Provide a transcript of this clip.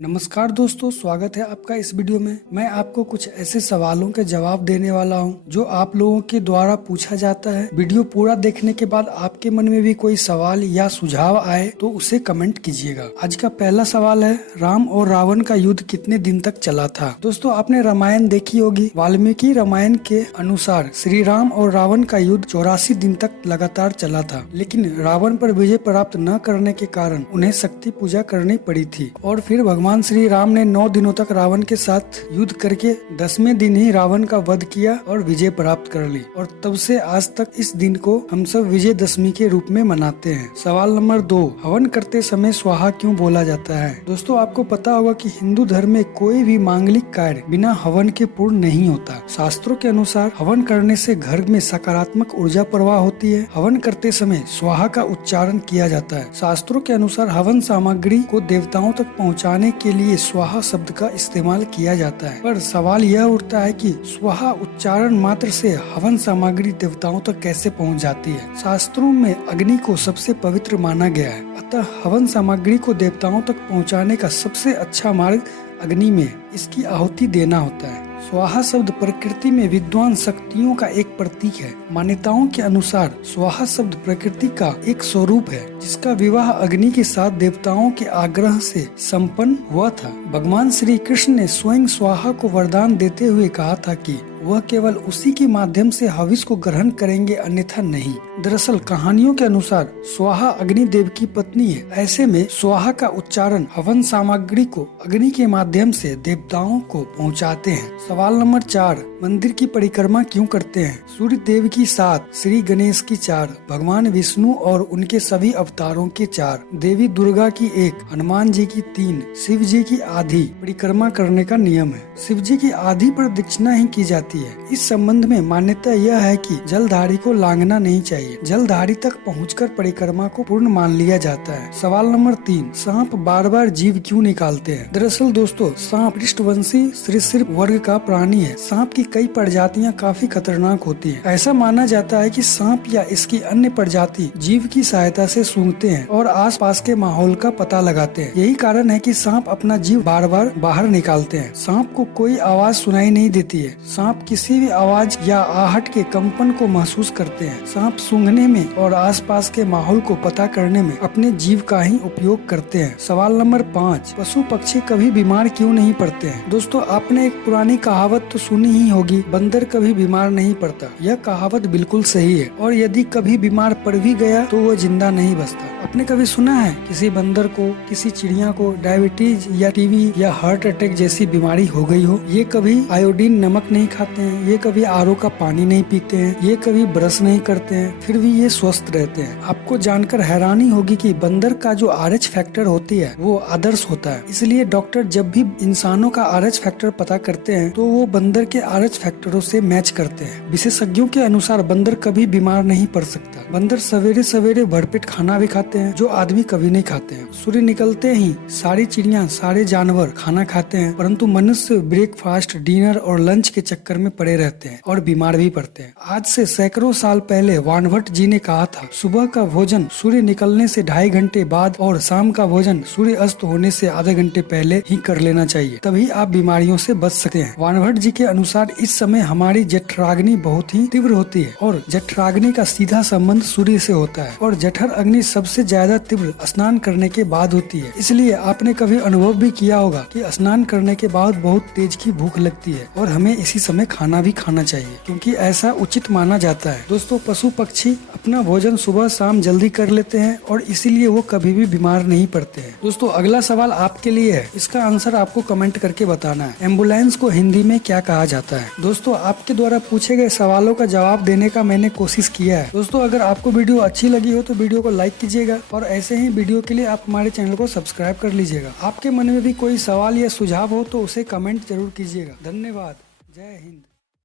नमस्कार दोस्तों, स्वागत है आपका इस वीडियो में। मैं आपको कुछ ऐसे सवालों के जवाब देने वाला हूं जो आप लोगों के द्वारा पूछा जाता है। वीडियो पूरा देखने के बाद आपके मन में भी कोई सवाल या सुझाव आए तो उसे कमेंट कीजिएगा। आज का पहला सवाल है, राम और रावण का युद्ध कितने दिन तक चला था? दोस्तों, आपने रामायण देखी होगी। वाल्मीकि रामायण के अनुसार श्री राम और रावण का युद्ध 84 दिन तक लगातार चला था, लेकिन रावण पर विजय प्राप्त न करने के कारण उन्हें शक्ति पूजा करनी पड़ी थी और फिर भगवान श्री राम ने 9 दिनों तक रावण के साथ युद्ध करके 10वें दिन ही रावण का वध किया और विजय प्राप्त कर ली, और तब से आज तक इस दिन को हम सब विजयदशमी के रूप में मनाते हैं। सवाल नंबर 2, हवन करते समय स्वाहा क्यों बोला जाता है? दोस्तों, आपको पता होगा कि हिंदू धर्म में कोई भी मांगलिक कार्य बिना हवन के पूर्ण नहीं होता। शास्त्रों के अनुसार हवन करने से घर में सकारात्मक ऊर्जा प्रवाह होती है। हवन करते समय स्वाहा का उच्चारण किया जाता है। शास्त्रों के अनुसार हवन सामग्री को देवताओं तक पहुंचाने के लिए स्वाहा शब्द का इस्तेमाल किया जाता है, पर सवाल यह उठता है कि स्वाहा उच्चारण मात्र से हवन सामग्री देवताओं तक कैसे पहुंच जाती है? शास्त्रों में अग्नि को सबसे पवित्र माना गया है, अतः हवन सामग्री को देवताओं तक पहुंचाने का सबसे अच्छा मार्ग अग्नि में इसकी आहुति देना होता है। स्वाहा शब्द प्रकृति में विद्वान शक्तियों का एक प्रतीक है। मान्यताओं के अनुसार स्वाहा शब्द प्रकृति का एक स्वरूप है जिसका विवाह अग्नि के साथ देवताओं के आग्रह से संपन्न हुआ था। भगवान श्री कृष्ण ने स्वयं स्वाहा को वरदान देते हुए कहा था कि वह केवल उसी के माध्यम से हविष को ग्रहण करेंगे, अन्यथा नहीं। दरअसल कहानियों के अनुसार स्वाहा अग्नि देव की पत्नी है। ऐसे में स्वाहा का उच्चारण हवन सामग्री को अग्नि के माध्यम से देवताओं को पहुंचाते हैं। सवाल नंबर 4, मंदिर की परिक्रमा क्यों करते हैं? सूर्य देव की 7, श्री गणेश की 4, भगवान विष्णु और उनके सभी अवतारों के 4, देवी दुर्गा की 1, हनुमान जी की 3, शिव जी की आधी परिक्रमा करने का नियम है। शिव जी की आधी पर दक्षिणा ही की जाती है। इस संबंध में मान्यता यह है कि जलधारी को लांघना नहीं चाहिए। जलधारी तक पहुंचकर परिक्रमा को पूर्ण मान लिया जाता है। सवाल नंबर 3, सांप बार बार जीभ क्यों निकालते हैं? दरअसल दोस्तों, सांप पृष्ठवंशी सरीसृप वर्ग का प्राणी है। सांप की कई प्रजातियां काफी खतरनाक होती हैं। ऐसा माना जाता है कि सांप या इसकी अन्य प्रजाति जीभ की सहायता से सूंघते हैं और आसपास के माहौल का पता लगाते हैं। यही कारण है कि सांप अपना जीभ बार बार बाहर निकालते हैं। सांप को कोई आवाज सुनाई नहीं देती है। सांप किसी भी आवाज या आहट के कंपन को महसूस करते हैं। सांप सूंघने में और आसपास के माहौल को पता करने में अपने जीभ का ही उपयोग करते हैं। सवाल नंबर 5, पशु पक्षी कभी बीमार क्यों नहीं पड़ते हैं? दोस्तों, आपने एक पुरानी कहावत तो सुनी ही होगी, बंदर कभी बीमार नहीं पड़ता। यह कहावत बिल्कुल सही है, और यदि कभी बीमार पड़ भी गया तो वह जिंदा नहीं बचता। आपने कभी सुना है किसी बंदर को, किसी चिड़िया को डायबिटीज या टीबी या हार्ट अटैक जैसी बीमारी हो गई हो? ये कभी आयोडीन नमक नहीं खाते हैं, ये कभी आरओ का पानी नहीं पीते हैं, ये कभी ब्रश नहीं करते हैं, फिर भी ये स्वस्थ रहते हैं। आपको जानकर हैरानी होगी कि बंदर का जो RH फैक्टर होती है वो आदर्श होता है। इसलिए डॉक्टर जब भी इंसानों का RH फैक्टर पता करते हैं तो वो बंदर के RH फैक्टरों से मैच करते हैं। विशेषज्ञों के अनुसार बंदर कभी बीमार नहीं पड़ सकता। बंदर सवेरे सवेरे भरपेट खाना भी खाते हैं जो आदमी कभी नहीं खाते हैं। सूर्य निकलते ही सारी चिड़िया, सारे जानवर खाना खाते हैं, परंतु मनुष्य ब्रेकफास्ट, डिनर और लंच के चक्कर में पड़े रहते हैं और बीमार भी पड़ते हैं। आज से सैकड़ों साल पहले वानभट्ट जी ने कहा था, सुबह का भोजन सूर्य निकलने से 2.5 घंटे बाद और शाम का भोजन सूर्य अस्त होने से आधे घंटे पहले ही कर लेना चाहिए, तभी आप बीमारियों से बच सकते हैं। वानभट्ट जी के अनुसार इस समय हमारी जठराग्नि बहुत ही तीव्र होती है और जठराग्नि का सीधा संबंध सूर्य से होता है, और जठर अग्नि सबसे ज्यादा तीव्र स्नान करने के बाद होती है। इसलिए आपने कभी अनुभव भी किया होगा कि स्नान करने के बाद बहुत तेज की भूख लगती है और हमें इसी समय खाना भी खाना चाहिए, क्योंकि ऐसा उचित माना जाता है। दोस्तों, पशु पक्षी अपना भोजन सुबह शाम जल्दी कर लेते हैं और इसीलिए वो कभी भी बीमार नहीं पड़ते हैं। दोस्तों, अगला सवाल आपके लिए है, इसका आंसर आपको कमेंट करके बताना है। एम्बुलेंस को हिंदी में क्या कहा जाता है? दोस्तों, आपके द्वारा पूछे गए सवालों का जवाब देने का मैंने कोशिश किया है। दोस्तों, अगर आपको वीडियो अच्छी लगी हो तो वीडियो को लाइक कीजिएगा और ऐसे ही वीडियो के लिए आप हमारे चैनल को सब्सक्राइब कर लीजिएगा। आपके मन में भी कोई सवाल या सुझाव हो तो उसे कमेंट जरूर कीजिएगा। धन्यवाद। जय हिंद।